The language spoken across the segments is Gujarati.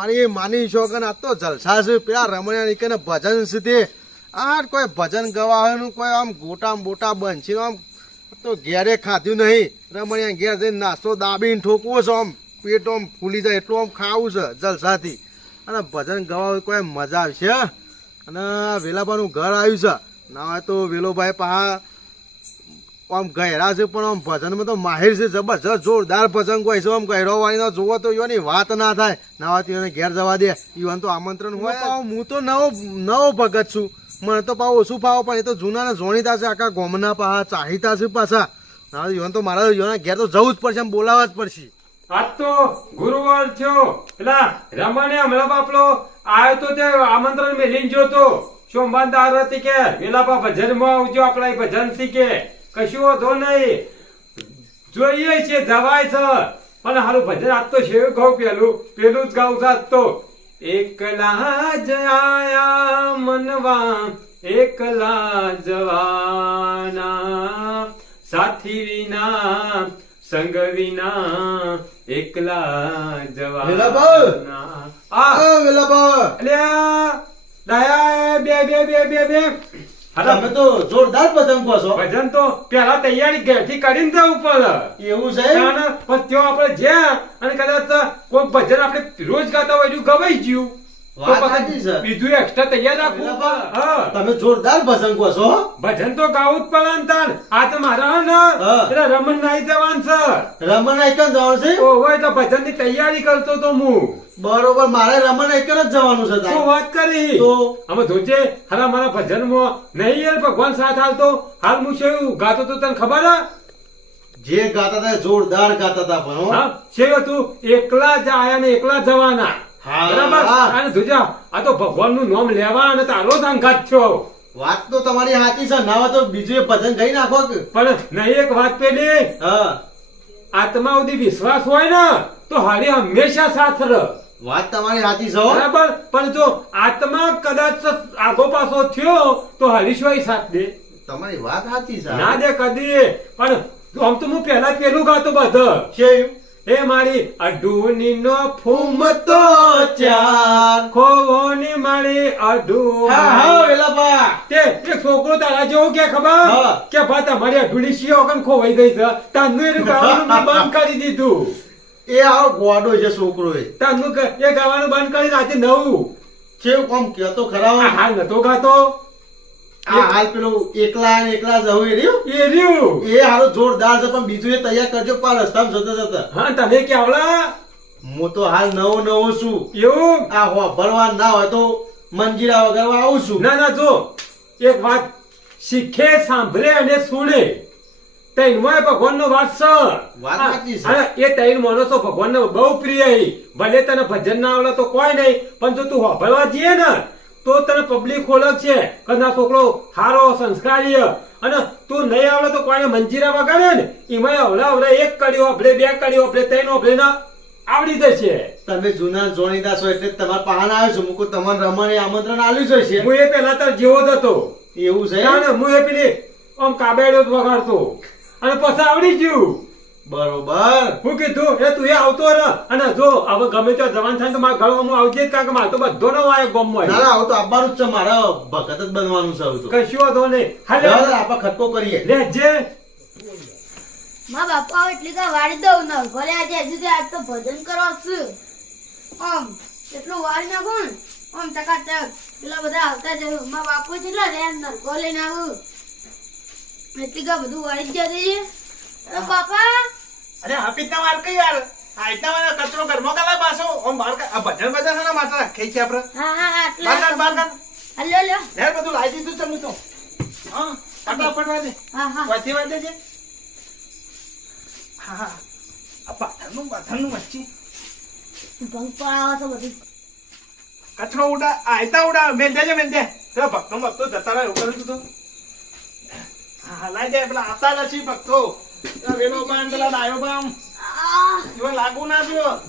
મારી માની શોખન આ તો જલસા છે પેલા રમણિયા નીકળે ભજન છે તે આ કોઈ ભજન ગવાવાનું કોઈ આમ ગોટા બોટા બનશે આમ તો ઘેરે ખાધું નહીં રમણિયા ઘેર જઈને નાસ્તો દાબીને ઠોકવો છે આમ પેટ આમ ફૂલી જાય એટલું આમ ખાવું છે જલસાથી અને ભજન ગવા કોઈ મજા આવશે અને વેલાભાનું ઘર આવ્યું છે ના હોય તો વેલોભાઈ પા આમ ગહેરા છે પણ આમ ભજનમાં તો માહિર છે જબરજસ્ત જોરદાર ભજન કોઈ છે આમ ગહેરો વાળીનો જોવો તો એની વાત ના થાય ના હોય તો એને ઘેર જવા દે ઈવન તો આમંત્રણ હોય હું તો નવો ભગત છું મને તો પાછું ઓછું ફાવો પણ એ તો જૂના ને જોણીતા છે આખા ગોમના પાછા ચાહીતા છે પાછા ના ઈવન તો મારા એના ઘેર તો જવું જ પડશે આમ બોલાવવા જ પડશે આજ તો ગુરુવાર થયો પેલા રમણે હમણાં બાપલો આવ્યો તો તે આમંત્રણ મેલીને જોતો સોમવાર દાર હતી કે વેલાપા ભજનમાં આવજો આપડા ભજન શીખે કશું વાંધો નહીં જોઈએ છે જવાય છે પણ હારું ભજન આજ તો છે ગાવ પેલું જ ગાવ છે આજ તો એકલા જ આયા મનવા એકલા જવાના સાથી વિના સંગ વિના એકલા જવાના તમે તો જોરદાર ભજન કહો છો ભજન તો પેલા તૈયારી ઘેરથી કરીને જવું પડે એવું છે પણ ત્યાં આપણે જ્યાં અને કદાચ કોઈ ભજન આપણે રોજ ગાતા હોય એટલું ગવાઈ ગયું બીજું એક્સ્ટ્રા તૈયાર રાખવું તમે જોરદાર ભજન કહો છો ભજન તો ગાવું જ પડે ને તાર આ તો મારા ને પેલા રમણ નાઈ જવાનું છે રમણ આઈકન જવાનું છે હોય તો ભજન ની તૈયારી કરતો તો હું બરોબર મારે રમણ આઈકન જ જવાનું છે શું વાત કરી તો અમે ધોજે હાલા મારા ભજન માં નહીં યાર ભગવાન સાથ હાલતો હાલ હું શું ગાતો તો તને ખબર હે જે ગાતા હતા જોરદાર ગાતા હતા પણ હા છે તું એકલા જ આયા ને એકલા જવાના બરાબર અને ધુજા આ તો ભગવાન નું નામ લેવા અને તારો જ અંગાત થયો વાત તો તમારી સાચી છે ના તો બીજું ભજન ગઈ નાખો પણ નહીં એક વાત પેલી આત્મા સુધી વિશ્વાસ હોય ને તો હારી હંમેશા સાથ રહે વાત તમારી સાચી છે બરાબર પણ જો આત્મા કદાચ આગો પાછો થયો તો હરીશ્વરી સાથ દે તમારી વાત સાચી છે ના દે કદી પણ આમ તો હું પેલા પેલું ગાતો બધા છે એ મારી અઢુની નો ફૂમતો ચાર ખોવાની મારી અઢુ તે છોકરો તારા જેવું કે ખબર કે ભાઈ તમારી અઢુની શી વગર ખોવાઈ ગઈ છે તાનું એનું ગાવાનું બંધ કરી દીધું એ આવો ગોડો છે છોકરો એ તાનું એ ગાવાનું બંધ કરી આજે નવું છે કોમ કેતો ખરા હાલ નતો ગાતો હાલ પેલું એકલા જવું એ રહ્યું એ હારો જોરદાર છે પણ બીજું એ તૈયાર કરજો પણ રસ્તામાં જતા જતા હા તમે ક્યાં હું તો હાલ નવો છું એવું આ ભરવા ના હોય તો મંજીરા વગર આવું છું ના જો એક વાત શીખે સાંભળે અને સુણે તૈનમાં ભગવાન નો વાત છે એ તૈન માણસો ભગવાન ને બહુ પ્રિય ભલે તને ભજન ના આવડે તો કોઈ નહીં પણ જો તું સાંભળવા જઈએ ને તો તને પબ્લિક ઓળખ છે કે ના છોકરો સારો સંસ્કારી અને તું નહીં આવડે તો કોઈને મંજીરા વગાડે ને એમાં આવડે એક કડીઓ આપણે બે કડીઓ આપણે ત્રણ આપણે ના આવડી જશે તમે જૂના જોણીદાર છો એટલે તમારા પહાણ આવ્યો છું મુકુ તમારે રમણ આમંત્રણ આલ્યું છે હું એ પેલા તો જેવો જ હતો એવું છે હું એ પેલી આમ કાબેડો જ વગાડતો અને પછી આવડી ગયું બરોબર હું કીધું એ તું એ આવતો રહે અને જો હવે ગમે ત્યાં જવાન થાય તો મારા ઘરમાં આવજે કારણ કે મારે તો બધો નો આવે ગમમાં ના આવું તો આવવાનું જ છે મારે ભગત જ બનવાનું છે આવું તો કશું વાંધો નહીં હાલે આપણે ખટકો કરીએ લેજે માં બાપા એટલી કા વાળી દઉં ને ભલે આજે હજુ આજ તો ભજન કરવા છું આમ એટલું વાળી નાખું ને આમ ટકાટક પેલા બધા આવતા જ માં બાપુ કેટલા રે અંદર ગોલે ને આવું એટલી કા બધું વાળી જ જતી છે બાપા અરે હાપી ના વાર કઈ યાર આઈતા વાળા કચરો ઘરમાં કાલા પાછો ઓમ બાર આ ભજન ના માટે રાખે છે આપણે હા એટલે બાર હલ્લો લ્યો યાર બધું લાવી દીધું છે હું તો હા ફટાફટ વાદે હા વાથી વાદે છે હા આ પાથરનું વચ્ચે ભંગ પડાવો છો બધું કચરો ઉડા આઈતા ઉડા મેલ દેજે તો ભક્તો જતા રહે એવું કરું તો હા લાઈ દે પેલા આપતા નથી ભક્તો વેલો બાન પેલા ડાયો બામ ઈવન લાગુ ના જો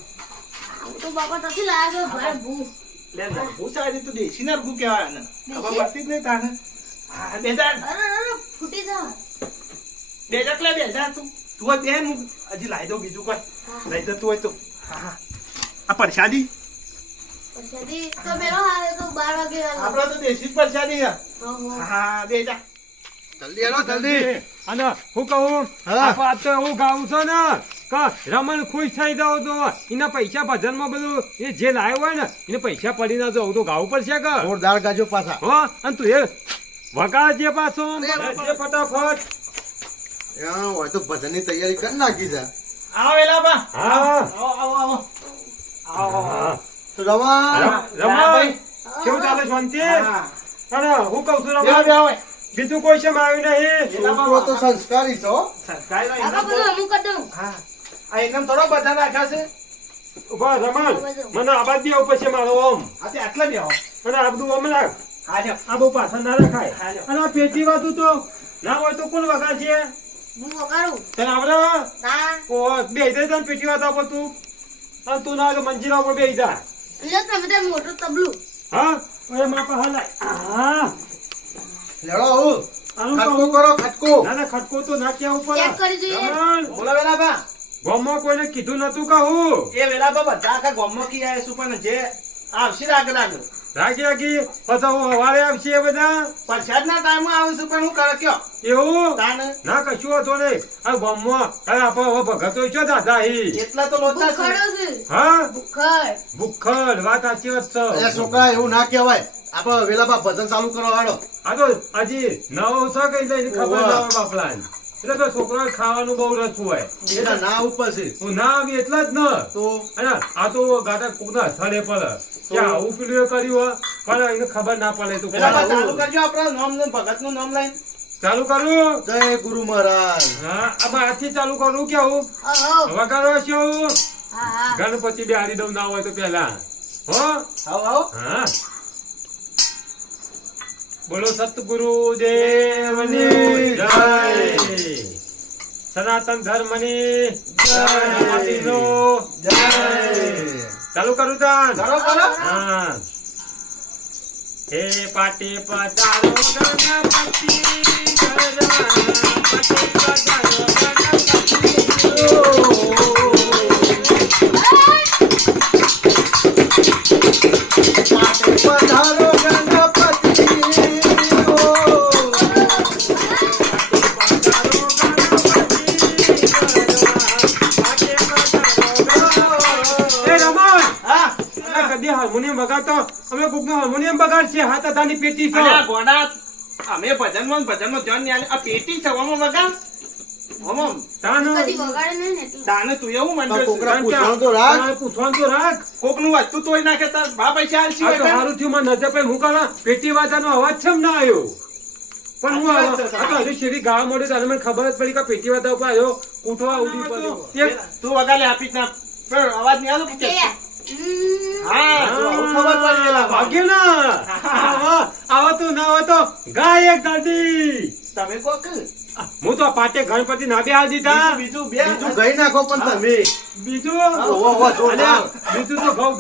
તો બાપા તથી લાગ્યો ભાઈ ભૂ લે ભૂસાઈ તું દેશી ના ભૂ કહેવાય ને ખબર પડતી જ નહીં તાને હા બેજા અરે ફૂટી જા બેજા તું હોય બેન હજી લાઈ દો બીજું કોઈ લઈ જતું હોય તો હા આ પરસાદી પછી તો મેલો હારે તો 12 વાગે હાલો. આપડે તો દેશી જ પરસાદી છે. હો. હા બે જા. જલ્દી હેલો જલ્દી. અને હું કહું હા. આ તો હું ગાઉં છું ને કે રમણ ખુશ થઈ જાવ તો એના પૈસા ભજનમાં બધું એ જે લાવ્યો હોય ને એને પૈસા પડી ના જવું તો ગાવું પડશે કે જોરદાર ગાજો પાછા. હો અને તું એ વગાડજે પાછો વગાડજે ફટાફટ ત્યાં હોય તો ભજનની તૈયારી કરી નાખી છે. આવો વેલા બા. હા આવો. તો રમણ રમણ કેવું ચાલે શાંતિ હા. અને હું કહું છું બેહો, રમણ બેહો, હવે. બીજું કોઈ છે આવ્યું નહીં છોકરો તો સંસ્કારી છો. સરકારી નો કાકા ઇનામ બધું હું કરી દઉં. હા. આ ઇનામ થોડો બધા રાખ્યા છે. ઉભા રમણ મને આબાદ દે ઉપર છે મારો ઓમ આ તે આટલા બેહો. અને આ બધું ઓમ રાખ હાજો. આ બહુ પાછળ ના રખાય અને આ પેટી વાતું તો ના હોય તો કોણ વગાડશે હું વગાડું. તને આવડે ના. બે તને પેટી વાત આપો તું અને તું ના હોય તો મંજીરા ઉપર બે જા લ્યો તમે તાર મોટું તબલું. હા ઓય માં પા હાલાય હા લેડો હું આનું ખટકો કહું. કરો ખટકો. ના ના ખટકો તો નાખ્યા ઉપર ચેક કરી જોઈએ. રમણ બોલો વેલા બા. ગામમાં કોઈને કીધું નતું કહું એ વેલા બા બધા આખા ગામમાં કી આવે છે પણ જે આવશે રાગ રાગ. રાખી રાખી પછી હું સવારે આવશે એ બધા પરસાદના ટાઈમમાં આવે છે પણ હું કરે કયો? એવું તાને ના કશું હતો નહીં આ ગામમાં અરે આપણે હવે ભગતો છો દાદા હી એટલા તો લોચા છે. ભૂખડો છે. હા ભૂખડ. ભૂખડ વાત સાચી વાત છે એ છોકરા એવું ના કહેવાય. આપણે વેલાબા ભજન ચાલુ કરો હાલો. આ તો હજી નવો છે કઈ એટલે એની ખબર ના હોય બાપલાને એટલે તો છોકરો ખાવાનું બહુ રસ હોય એના ના ઉપર છે હું ના આવી એટલે જ ન તો અને આ તો ગાતા કોકના સ્થળે પડે કે આવું પેલું એ કર્યું હોય પણ એને ખબર ના પડે તો વેલા બા કોણ? ચાલુ કરજો આપણા નામ ને ભગત નું નામ લઈને. ચાલુ કરું જય ગુરુ મહારાજ. હા આ આજથી ચાલુ કરું કેવું હો. વગાડો છું હા હા. ગણપતિ બેહાડી દઉં ના હોય તો પેલા હો આવો. હા બોલો સતગુરુ દેવની જય સનાતન ધર્મની જય. માટીનો જય. ચાલુ કરું તાન કરો કરો. હા હે પાટી પધારો ગણપતિ પાટી પધારો પાટે પધારો ગણપતિ ઓ. એ રમણ હા. આ કદી હાર્મોનિયમ વગાડતો અમે કોકનું હાર્મોનિયમ બગાડશે હાથ હાથાની પેટી અને આ છે ગોડા અમે ભજનમાં ધ્યાન નહીં આલે. આ પેટી છે ઓમાં વગા ઓમાં તાન કદી વગાડે નહીં ને એટલે. તાને તું એવું તાર મંડ્યો કોકરા છે. પૂછવાનું તો રાખ. તાન પૂછવાનું તો રાખ કોક નું વસ્તુ તોય નાખે તાર બા પૈસા આલશી આ તો હોય હારું થયું મને નજર પે હું કરવા પેટી વાજાનો અવાજ છે ના આવ્યો પણ હું સાચી વાત છે, આ તો હજુ શેરી ગાવા મોડે તારે મને ખબર જ પડી કે પેટી વાજા ઉપર આવ્યો ઉઠવા ઉડી પડ્યો એક તું વગાડે આપી જ ના પણ અવાજ નહીં આવતો કે કે, હા તો આવું ખબર પડી વેલા બા. ભાગ્યું ના આવો તો ના હોય તો ગાય એક ગાડી તમે કોક હું તો પાટે ગણપતિ ના બે હાલ દીધા બીજું બે બીજું ગઈ નાખો પણ તમે. બીજું ઓહો, ઓહો, જોરદાર. અલ્યા, બીજું તો ઘઉં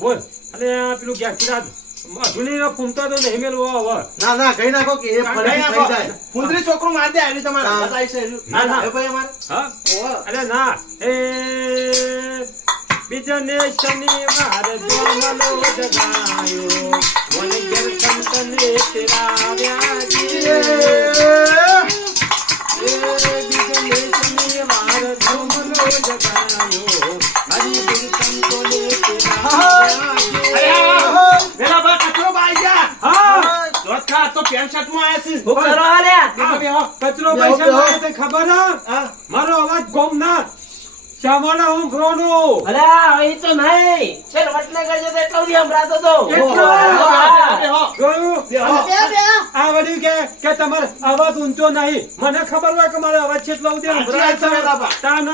બોલ અને આ પેલું ગેસ અધુની ફૂમતા તો નહીં મેલવો હવે ના ના ગઈ નાખો કે એ ફરીથી થઈ જાય. કુંદરી છોકરું માર દે આવી તમારે હા. બતાવી છે હજુ. ના, ના. એ ભાઈ અમારે હા ઓહો. અરે ના એ બીજને શનિવાર જોમલો જગાયો મને ઘેર સંતને તેરાવ્યા જી. એ બીજને શનિવાર જોમલો જગાયો હરિ સંતોને તેરાવ્યા જી. અરે આ, વેલા બા કચરો બાઈ જા હા દોત ખા તો પેન્ટ શર્ટ માં આયા છે હું કરો બેહો, બેહો. કચરો બેહો, પૈસા બેહો. મળે તે ખબર હા હા. મારો અવાજ ગોમ ના શ્યામાના હું ઘરોનો અલ્યા એ તો નહીં છે વટનગર જતો એટલો બધી સંભળાતો તો એટલો? બેહો, બેહો. જોયું બેહો. બે બે. આ વળી કે તમારે અવાજ ઊંચો નહીં મને ખબર હોય કે મારો અવાજ કેટલો સુધી સાચી વાત છે, બાપા. તાન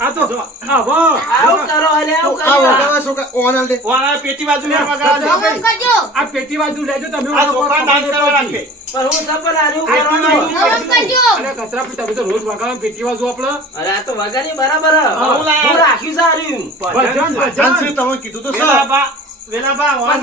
આ તો આવો આવું કરો અલ્યા આવું આ કરો વગાડવા છોકરા ઓન આલ દે. વાળા પેટી બાજુ લેવા વગાડો. આમ કરજો. આ પેટી બાજુ લેજો તમે આ છોકરા ડાન્સ કરવા રાખે. પણ હું સપન આર્યું આ કરવાનું આમ કરજો. અરે કચરા પી તમે તો રોજ વગાડો પેટી બાજુ આપણે અરે આ તો વગાડી બરાબર હું લાયા. હું રાખ્યું છે આર્યું ભજન ભજન છે, તમે કીધું તો વેલા સર. બા વેલાબા વાન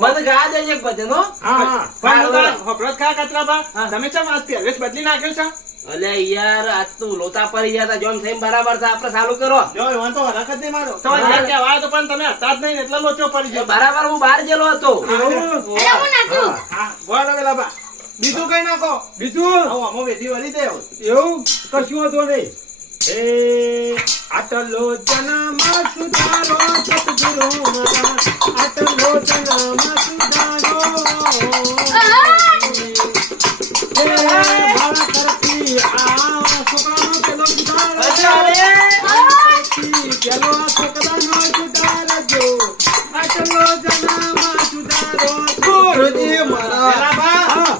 મને ગા દેજે એક ભજન હો. હા હા પણ તાર હફરત ખા કચરાબા હા. તમે ચમ આજ પહેરવેશ બદલી નાખ્યો છે અલ્યા યાર આજ તું લોતા પડી ગયા તા જોમ થઈને બરાબર છે આપણે ચાલુ કરો. જો એમાં તો હરખ જ નહીં મારો તો હા. ના કહેવાય તો પણ તમે હતા જ નહીં એટલે લોચો પડી એ ગયો બરાબર હું બહાર ગયેલો હતો. એવું? એટલે હું નાખ્યું હા બોલો વેલાબા બીજું કઈ નાખો બીજું આવો અમો વેધી વળી દે હવે. એવું કશું હતો નહીં એ આટલો જન્મ સુધારો સતગુરુ મારા આટલો જન્મ સુધારો હે ભાળા કરતી આ છોકરાનો પેલો સુધારો કરતી પેલો છોકરાનો સુધારજો આટલો જન્મ સુધારો ગુરુજી મારા વેલાબા હા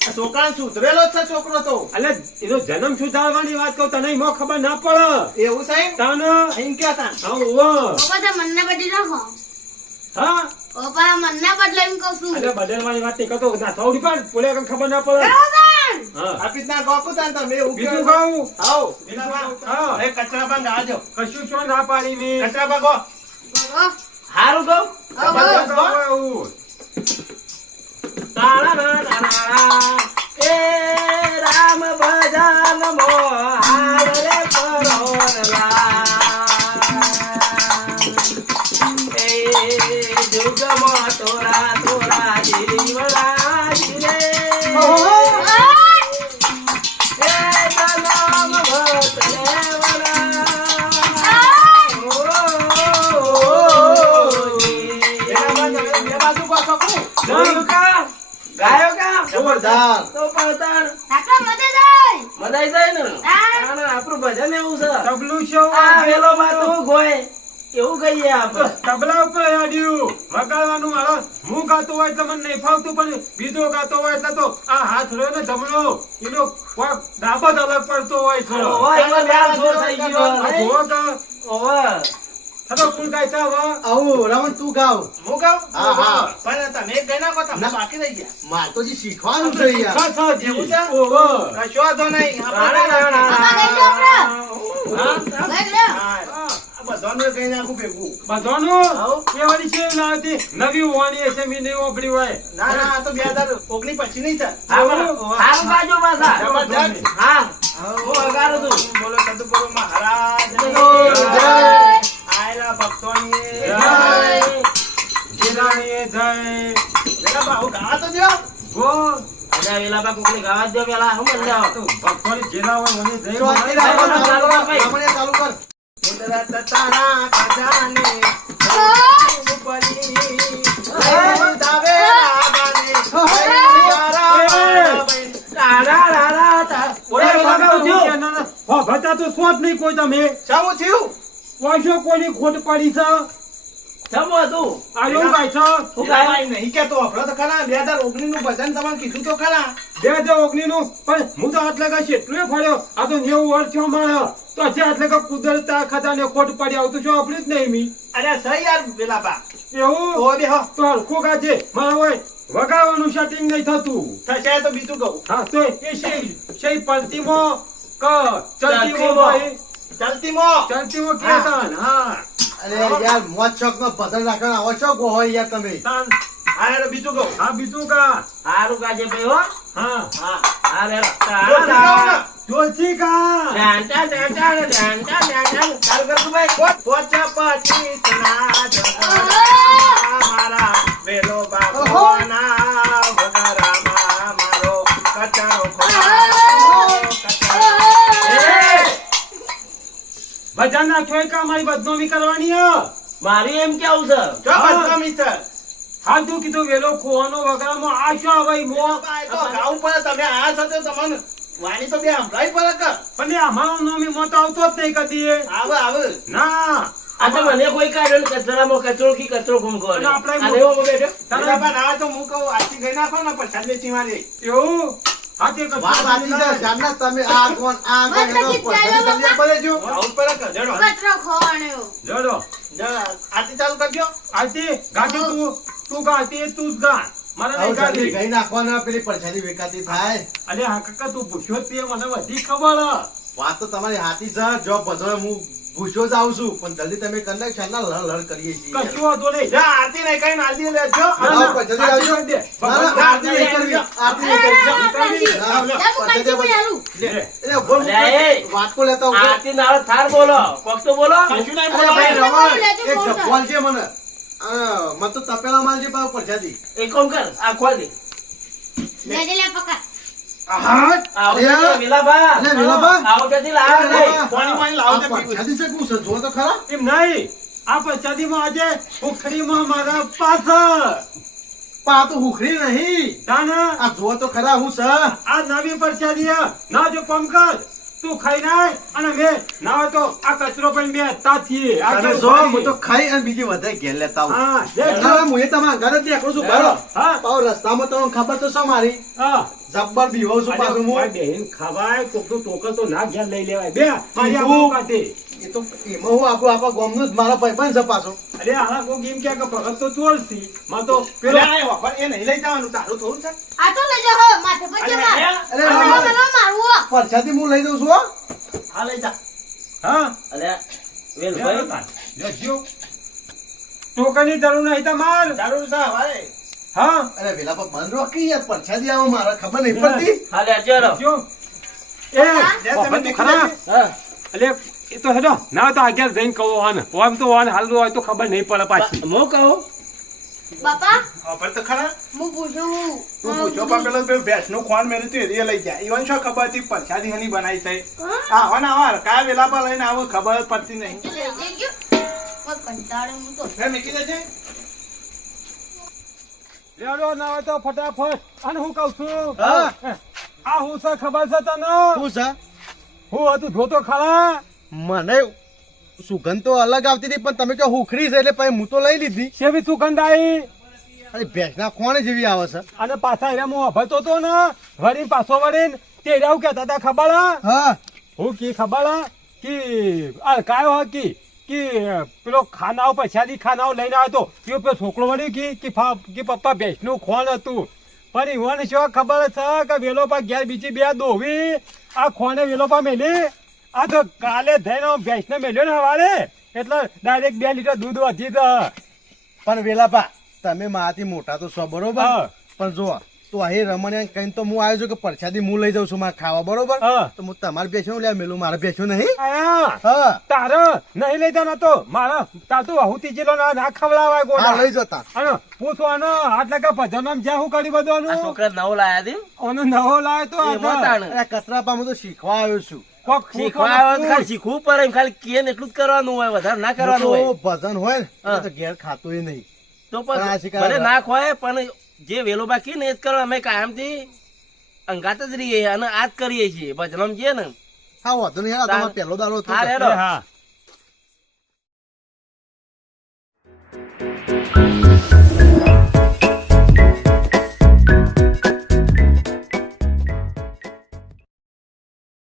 આ છોકરાને સુધરેલો જ છે છોકરો તો એટલે એનો જન્મ સુધારવાની વાત કહું તને એમાં ખબર ના પડે એવું સાહેબ તને અહીં ક્યાં તા પપ્પા તો મનને બદલી નાખો હા પપ્પા મનને બદલે એમ કહું છું એટલે બદલવાની વાત નહીં કરતો ના થોડી પણ બોલે કઈ ખબર ના પડે બરાબર. હા આ રીતના ગોકુ તા તમે એવું બીજું કહો કહું આવો વેલાબા હા એ કચરાબા ગાજો કશું શું ના પાડી મેં કચરાબા ગો બોલો. હારું કહું. હા, બોલો. એવું. તાળાળાળાળા. એ રામ ભજન મો હારે પરોરલા. એ જુગમાં તોરા તોરા જીવડા જીરે. એ તનામ ભત લેવલા. વેલાબા તમે બે બાજુ ગો છોકરું જોયું કા? ગાયો કા? જોરદાર તો પડતાણ આટલો મજા જાય મદાઈ જાય ને. હા. તાણે આપણું ભજન એવું છે. તબલું છે આ વેલો માં તું ગોય એવું કહીએ આપણે. તબલા ઉપર હેડ્યું વગાડવાનું મારો હું ગાતો હોય એટલે મને નહીં ફાવતું પણ બીજો ગાતો હોય એટલે તો આ હાથ રહ્યો ને જમણો એનો પગ ડાબો જ અલગ પડતો હોય છે ઓહો, એમાં લાલ છોડ થઈ ગયો. આ જુઓ તો ઓહો. થતો કોણ ગાય છે હવે આવું રમણ તું ગાવ હું ગાઉં? હા, હા. પણ તમે એક ગઈ નાખો તમે બાકી રહી ગયા મારે તો હજી શીખવાનું છે યાર એવું છે? ઓહો. કશો વાંધો નહીં રાણા, રાણા, પપ્પા ગઈ લો આપણે. હા? ગઈ લો. હા, આ બધાનું કઈ નાખું ભેગું બધાનું હાઉ. એ વાળી છે લાવતી નવી હોવાની હશે મેં નહીં વાપરી હોય ના ના આ તો 2019 પછી નહીં છે સારું ગાજો પાછા. જબરજસ્ત. હા હાઉ. હું વગાડું છું. બોલો સદગુરુ મહારાજ જય. આયેલા ભક્તોની જય. જીલાણીએ જય વેલાબા, આવું ગાવા તો દ્યો. ગો અલ્યા વેલાબા કોકને ગાવા જ દો પેલા. હું બંધ જાઓ. ભક્તોની જેલા હોય મને જય શાંતિ મહારાજ. રાખો, ચાલુ ચાલુ કર, કર. ભાઈ. રમણીયા ચાલુ કર કુદરત તારા ખજાને ઉપરી ધાવે રાગાને તારા ભાઈ. રાણા, રાણા, તા- ઓરે વેલાબા ઉઠ્યો. ના, ના. હો, ભતા તો શોધ નહીં કોઈ તમે શાવું થયું? ઓછો કોની ખોટ પડી છે જમો હતું. આ એવું ગાય છે હું ગાયો? વેલાબા નહીં કહેતો, હફળો તો ખરા. 2019 નું ભજન તમને કીધું તો ખરા. 2019 નું પણ હું તો આટલે કઈ એટલું ફર્યો આ તો 90 વર્ષ થયો મારે તો હજી આટલે કઈ કુદરત આ ખજાને ખોટ પડી આવતું શું આપણું જ નહીં મી અરે સહી યાર વેલાબા. એવું તો બેહો. તો હરખું ગાજે મારે હોય વગાડવાનું સેટિંગ નહીં થતું થશે તો બીજું કહું. હા તો એ છે પડતીમાં ક ચલતીમાં ચલતીમાં. ભાઈ ચાલતી મો. ચલતીમાં કીર્તન હા અરે યાર મોજ શોખ નો ભજન રાખવાનો આવો શોખ હોય યાર તમે તાન. હા હેડો બીજું કહું. હા બીજું કા હારું ગાજે ભાઈ હો. હા હા. હા વેલો. જોરથી ગાઓ ને. જોલસી કા ડાંટા, ડાંટા, ડાંટા, ડાંટા. ચાલુ કર તું ભાઈ. પોચા પાછી સના જગના મારા વેલો ઓહો. બાપુના વગરામાં મારો કચરો ભજન નાખ્યો કા મારી બદનામી કરવાની હે મારું એમ કેવું છે જો બદનામી છે. હાથું કીધું વેલો ખોવાનો વગરામાં આ શું આવે મો આ તો ગાવું પડે. તમે આયા છો તો તમને વાણી તો બે સંભળાવી પડે કે. પણ એ અમારો નોમી મોતો આવતો જ નહીં કદી આવે આવે. ના આ તો મને કોઈ કાઢ્યો ને કચરામાં કચરો કી કચરો ઘૂમકો અને આપણે આ લેવો બેઠો વેલાબા ના હોય તો હું કહું આજથી ગઈ નાખો ને પ્રસાદ વેચી મારી. એવું હા તે કશું વાત સાચી છે જાણના તમે આ કોણ મસ્ત ગીત ગાયો તમે બાપા. પડે જો આવું પડે કે જડો. કચરો ખોવાનો. જડો આરતી ચાલુ કરજો. આતી ગાતી તું ગાતી તું જ ગા મારે નહીં ગાતી ગઈ નાખવાના પેલી પરછાની વેકાતી થાય અરે હા કાકા તું પૂછ્યો જ તે મને બધી ખબર વાત તો તમારી હાથી છે જો બધો હું ભૂસો જ આવું છું પણ જલ્દી તમે કરી નાખ ચાલ લડ કરીએ છીએ કશું વાંધો નહીં. જા આરતી નહીં કઈ નાલી લેજો ના, પણ જલ્દી આવજો. ના, ના, આરતી નહીં કરવી. આરતી નહીં કરવી. ના, જા, હું કાંઈ ચીપડી આલું. એટલે બોલ, બોલ, અલ્યા, એ. વાટકો લેતા આવું. આરતી નાળ થાર બોલો કોક તો બોલો કશું નહીં અરે ભાઈ બોલો રમણ, લેજો, એક ફોન ઝપ્પો આલજે મને. મત તો તપેલા માલજે પાછો પરસાદી. એક કામ કર આ ખોલ દે લે, લે, લે, પકડ. આહા, આવો અલ્યા. ત્યાંથી વેલાબા. અલ્યા, વેલાબા. આવો ત્યાંથી લાવો નહીં. પાણી લાવો તે આ પરસાદી છે શું છે? જુઓ તો ખરા. એમ નહીં. આ પ્રસાદીમાં આજે ઉખડીમાં મારા પાછળ પણ આ તો હુખડી નહીં. તાના આ જુઓ તો ખરા હું છે. આ નવી પ્રસાદી હે. ના જો કામ કર તું ખાઈ નાય અને મેં ના હોય તો આ કચરો પણ બે તાથી આ અને કેવું જો પાણી? હું તો ખાઈ અને બીજી વધારે ઘેર લેતા આવું. હા લે, ના, હું એ તમારા ઘરે જ નીકળું છું બરો. હા પાછો રસ્તામાં તમને ખબર તો છે મારી. હા જબ્બર બીવો છું પાછું હું. મારી બહેન ખવાય કોકનું ટોકન તો ના ઘેર લઈ લેવાય બે મારી તું- આબરૂ કાઢે. એ તો એમાં હું આપણા ગામનું જ મારા ભાઈબંધ છે પાછો. અરે આના કોક એમ કે ભગત તો ચોરસી માં તો પેલો પેલો આયો પણ એ નહીં લઈ જવાનું તારું થોડું છે આ તો લઈ જાઓ, હો, માથે પર છે માર. અરે આ રમણ, મને મારવું, હો. પરસાદી હું લઈ દઉં છું હો. હા લઈ જા હા અલ્યા લે, વેલભાઈ લેજો. ટોકનની જરૂર નહીં તમાર જરૂર છે ભાઈ હા અરે વેલા પર બંધ રોકી યાર, પરસાદી આવો મારે ખબર નહીં પડતી. હા લે અજરો જો એ લે, બાપા તમે તું ખરા હા અલે એ તો હેડો ના તો આગળ જઈને કહો આને ઓમ તો આને હાલતું હોય તો ખબર નહીં પડે પાછી હું કહું બાપા પણ તો ખરા હું પૂછું તું પૂછો પણ પેલો ભેંસનું ખોણ મેળ્યું તું એ લઈ જાય ઈવન શું ખબર હતી પરસાદી હની બનાવી છે આવા ને આવા કયા વેલા પર લઈને આવું ખબર જ પડતી નહીં લઈ ગયો. કોઈ કંટાળે હું તો. હે મૂકી દેજે લેડો ના હોય તો ફટાફટ અને હું કહું છું હા. આ હું છે ખબર છે તને શું છે? હું હતું જોતો ખરા મને સુગંધ તો અલગ આવતી હતી પણ તમે કહો હુખડી છે એટલે પછી હું તો લઈ લીધી. સેવી સુગંધ આવી અરે ભેંસના ખોણે જેવી આવે છે. અને પાછા એના હું અભરતો તો ને વળીને પાછો વળીને તે એવું કહેતા હતા ખબર હે? હા હું કી ખબર હે? કે આ કાયો હે કે પેલો ખાનાઓ પછાડી ખાનાઓ લઈને આવ્યો તો તે પેલો છોકરો વળ્યો કે પપ્પા ભેંસનું ખોણ હતું પણ ઈવન શું ખબર છે કે વેલો પા ઘેર બીજી બે દોવી આ ખોણે વેલો પા મેલી આ તો કાલે થઈને ભેંસને મેલ્યો ને હવારે એટલે ડાયરેક્ટ 2 લીટર દૂધ વધી તો પણ વેલાપા તમે મારાથી મોટા તો છો બરોબર હા. પણ જો તો અહીં રમણીયા કઈ તો હું આવ્યો છું કે પરસાદી હું લઈ જાઉં છું મારે ખાવા બરોબર હા. તો હું તમારે બેસવાનું લે મેલું મારે બેસવું નહીં. આયા હા તારે નહીં લઈ જવાનો તો મારા તાર તો વહુતી જેલો ના ખવડાવાય હા ગોડા લઈ જતા. અને પૂછવાનો આટલા કે ભજન જ્યાં હું કરી આ બધું છોકરા નવો લાયા હતી ઓનો નવો લાય તો એ મતાણ. અરે કચરાપા હું તો શીખવા આવ્યો છું. કોક શીખવા આવ્યો તો ખાલી શીખવું પડે એમ ખાલી કેન એટલું જ કરવાનું હોય વધારે ના કરવાનું હું હોય તો ભજન હોય ને હા. એટલે તો ઘેર ખાતોય નહીં. તો પણ આ પણ શીખવા ભલે ના ખવાય પણ જે વેલો બાકી ને એ જ કરવા અમે કાયમથી અંગાત જ રહીએ અને આ જ કરીએ છીએ ભજનમ જઈએ ને હા વાંધો નહીં હેડો, તમારો પહેલો દાડો હા થયો. રેડો હા